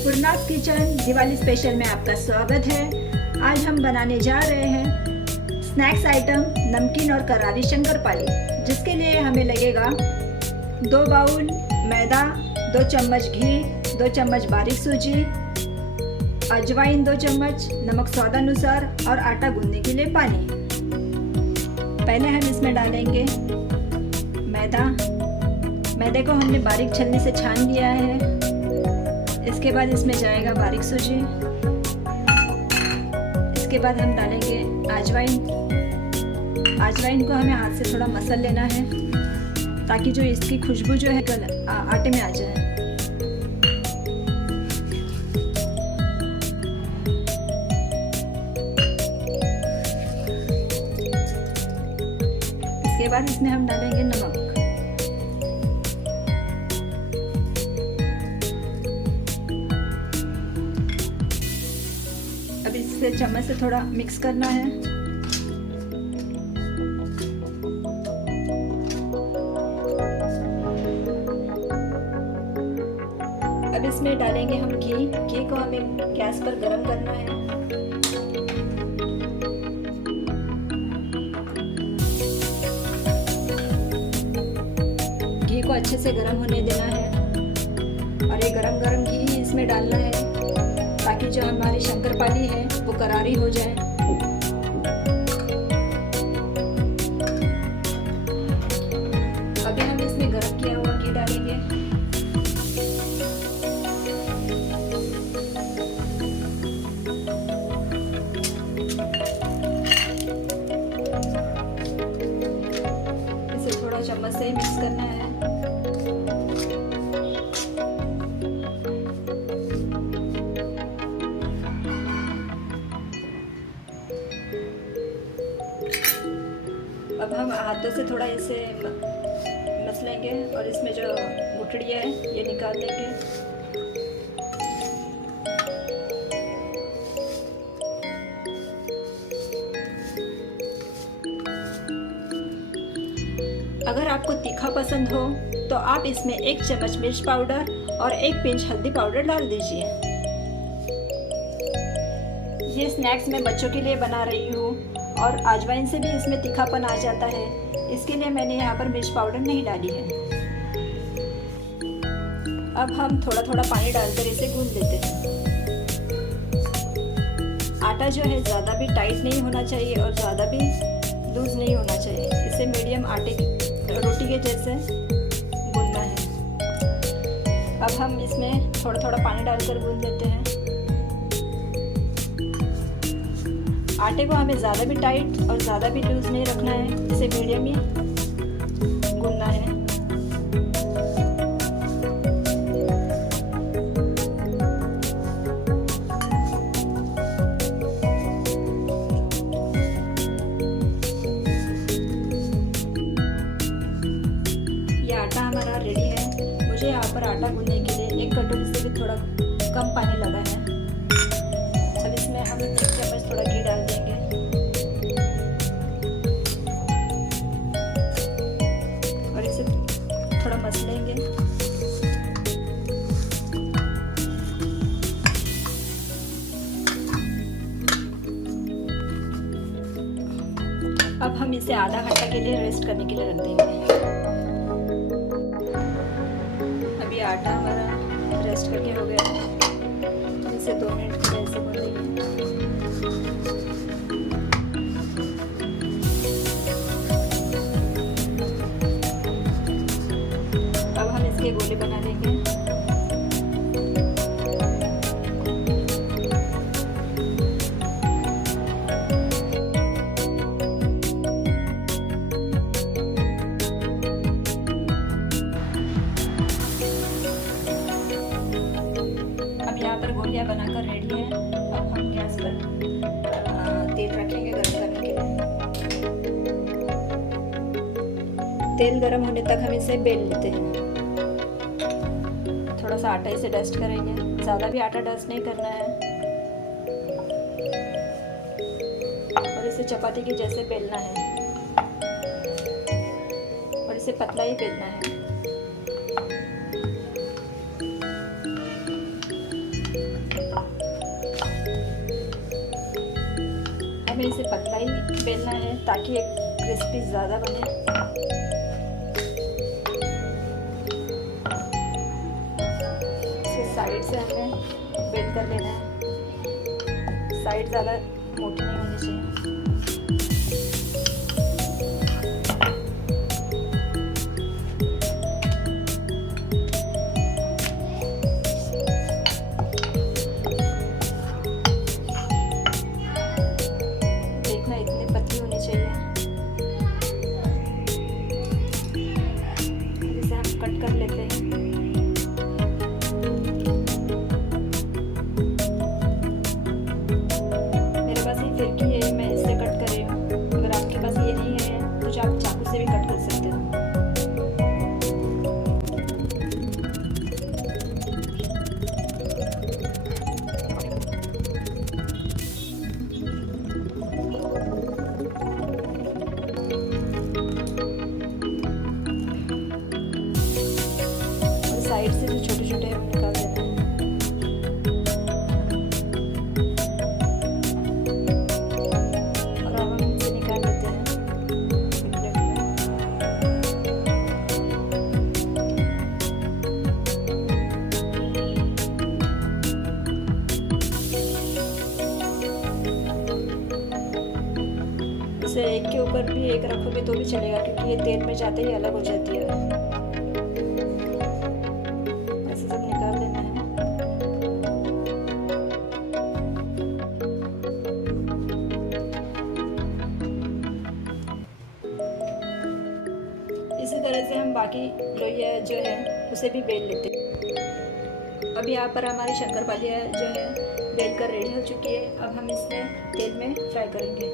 अन्नपूर्णा's kitchen Diwali special में आपका स्वागत है। आज हम बनाने जा रहे हैं स्नैक्स आइटम नमकीन और करारी शंकरपाली, जिसके लिए हमें लगेगा 2 बाउल मैदा, 2 चम्मच घी, 2 चम्मच बारीक सूजी, अजवाइन 2 चम्मच, नमक स्वादानुसार और आटा गूंदने के लिए पानी। पहले हम इसमें डालेंगे मैदे को हमने बारीक छलनी से छान लिया है। इसके बाद इसमें जाएगा बारीक सूजी। इसके बाद हम डालेंगे अजवाइन को हमें हाथ से थोड़ा मसल लेना है ताकि जो इसकी खुशबू जो है आटे में आ जाए। इसके बाद इसमें हम डालेंगे नमक। अब इसे चम्मच से थोड़ा मिक्स करना है। अब इसमें डालेंगे हम घी को हमें गैस पर गरम करना है। घी को अच्छे से गरम होने देना है और ये गरम घी इसमें डालना है ताकि जो हमारी शंकरपाली है वो करारी हो जाए। अभी हम इसमें गरम किया हुआ घी डालेंगे। इसे थोड़ा चम्मच से मिक्स करना है। अब हम हाथों से थोड़ा इसे मसलेंगे और इसमें जो गुठड़ी है ये निकाल देंगे। अगर आपको तीखा पसंद हो तो आप इसमें 1 चम्मच मिर्च पाउडर और 1 पिंच हल्दी पाउडर डाल दीजिए। ये स्नैक्स मैं बच्चों के लिए बना रही हूँ और अजवाइन से भी इसमें तीखापन आ जाता है, इसके लिए मैंने यहाँ पर मिर्च पाउडर नहीं डाली है। अब हम थोड़ा थोड़ा पानी डालकर इसे गूंद लेते हैं। आटा जो है ज़्यादा भी टाइट नहीं होना चाहिए और ज़्यादा भी लूज नहीं होना चाहिए। इसे मीडियम आटे की रोटी के जैसे गूंदना है। अब हम इसमें थोड़ा थोड़ा पानी डालकर गूंद लेते हैं। आटे को हमें ज़्यादा भी टाइट और ज़्यादा भी लूज नहीं रखना है, इसे मीडियम ही गूंदना है। ये आटा हमारा रेडी है। मुझे यहाँ पर आटा गूंदने के लिए 1 कटोरी से भी थोड़ा कम पानी लगा है। अब इसमें हम 1 चम्मच थोड़ा घी डाल देंगे और इसे थोड़ा मसलेंगे। अब हम इसे आधा घंटा के लिए रेस्ट करने के लिए रख देंगे। अब ये आटा हमारा रेस्ट करके हो गया है। हम इसे 2 मिनट के लिए ऐसे भून देंगे। अब हम इसके गोले बना लेंगे। अब यहाँ पर गोलियाँ बनाकर रेडी है। अब हम गैस पर तेल रखेंगे गर्म करने के लिए। तेल गर्म होने तक हम इसे बेल लेते हैं। थोड़ा सा आटा इसे डस्ट करेंगे, ज़्यादा भी आटा डस्ट नहीं करना है और इसे चपाती के जैसे बेलना है और इसे पतला ही बेलना है। हमें इसे पतला ही बेलना है ताकि एक क्रिस्पी ज़्यादा बने। इसे साइड से हमें बेल कर लेना है। साइड ज़्यादा मोटी नहीं होनी चाहिए। देखना इतनी पतली होनी चाहिए। इसे हम कट कर लेते हैं। आप चाकू से भी कट कर सकते हो। और साइड से जो छोटे छोटे हम निकाल देते हैं। और अब हम इसे निकाल लेते हैं। इसे एक के ऊपर भी एक रखोगे तो भी चलेगा, क्योंकि ये तेल में जाते ही अलग हो जाती है। ऐसे सब निकाल लेना है। इसी तरह से हम बाकी लोइया जो है उसे भी बेल लेते हैं। अब यहाँ पर हमारी शंकरपालियाँ जो है बेल कर रेडी हो चुकी है। अब हम इसे तेल में फ्राई करेंगे।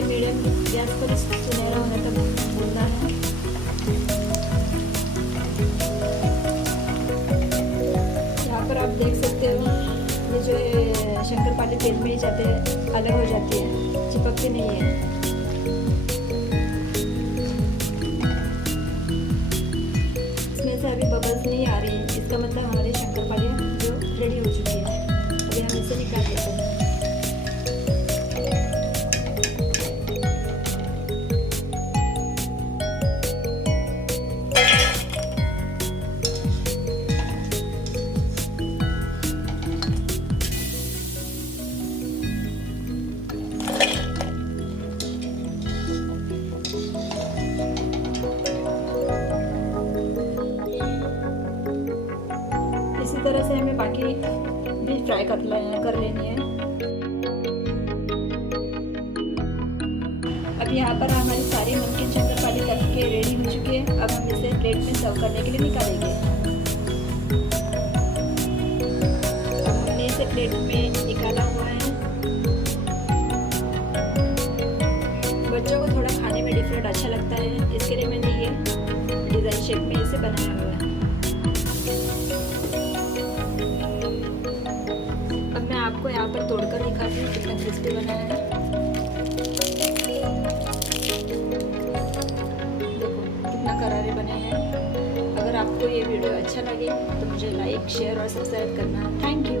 मीडियम गैस पर सुनहरा होने तक भूनना है। यहाँ पर आप देख सकते हो ये जो शंकरपाली तेल में ही जाते हैं, अलग हो जाती है, चिपकती नहीं है। इसमें से अभी बबल्स नहीं आ रही है, इसका मतलब हमारी शंकरपाली जो रेडी हो चुकी है। अभी हम इसे निकाल लेते हैं। इसी तरह से हमें बाकी भी फ्राई कर लेनी है। अब यहाँ पर हमारी सारी नमकीन शंकरपाली करके रेडी हो चुकी है। अब हम इसे प्लेट में सर्व करने के लिए निकालेंगे। अब हमने इसे प्लेट में निकाला हुआ है। बच्चों को थोड़ा खाने में डिफरेंट अच्छा लगता है, इसके लिए मैंने ये डिज़ाइन शेप में इसे बनाया हुआ है। आपको यहाँ पर तोड़कर दिखाती हूँ कितना क्रिस्पी बना है। देखो कितना करारे बने हैं। अगर आपको ये वीडियो अच्छा लगे तो मुझे लाइक, शेयर और सब्सक्राइब करना। Thank you.